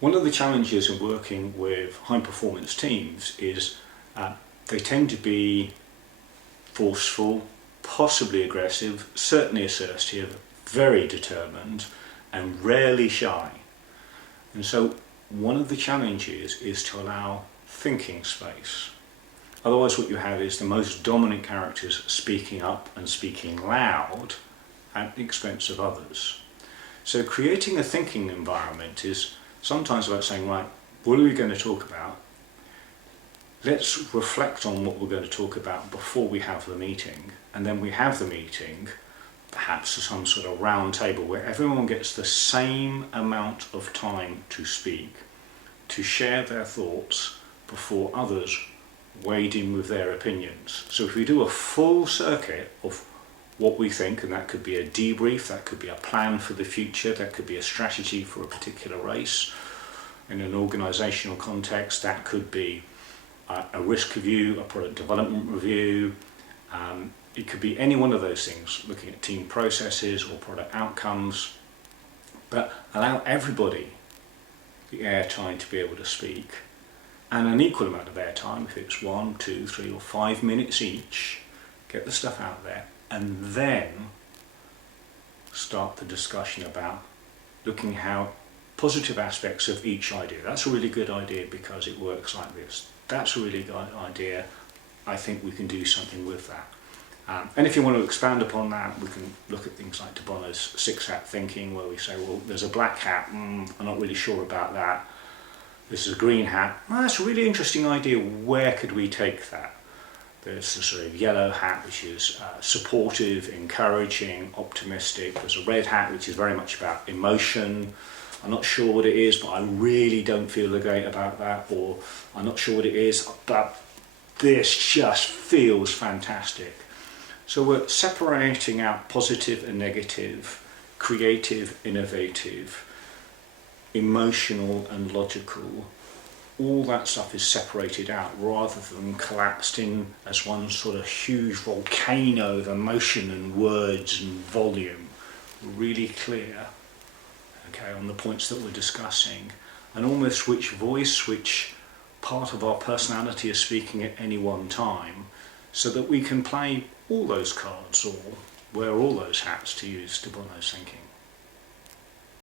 One of the challenges in working with high-performance teams is they tend to be forceful, possibly aggressive, certainly assertive, very determined, and rarely shy. And so one of the challenges is to allow thinking space. Otherwise what you have is the most dominant characters speaking up and speaking loud at the expense of others. So creating a thinking environment is sometimes about saying, right, what are we going to talk about? Let's reflect on what we're going to talk about before we have the meeting, and then we have the meeting, perhaps some sort of round table where everyone gets the same amount of time to speak, to share their thoughts before others wade in with their opinions. So if we do a full circuit of what we think, and that could be a debrief, that could be a plan for the future, that could be a strategy for a particular race. In an organisational context, that could be a risk review, a product development review. It could be any one of those things, looking at team processes or product outcomes. But allow everybody the airtime to be able to speak, and an equal amount of airtime, if it's 1, 2, 3 or 5 minutes each, get the stuff out there. And then start the discussion about looking how positive aspects of each idea. That's a really good idea because it works like this. That's a really good idea. I think we can do something with that. And if you want to expand upon that, we can look at things like de Bono's 6-hat thinking, where we say, well, there's a black hat, I'm not really sure about that. This is a green hat. Well, that's a really interesting idea. Where could we take that? There's the sort of yellow hat, which is supportive, encouraging, optimistic. There's a red hat, which is very much about emotion. I'm not sure what it is, but I really don't feel great about that. Or I'm not sure what it is, but this just feels fantastic. So we're separating out positive and negative, creative, innovative, emotional and logical. All that stuff is separated out rather than collapsed in as one sort of huge volcano of emotion and words and volume. Really clear, okay, on the points that we're discussing, and almost which voice, which part of our personality is speaking at any one time, so that we can play all those cards or wear all those hats, to use de Bono's thinking.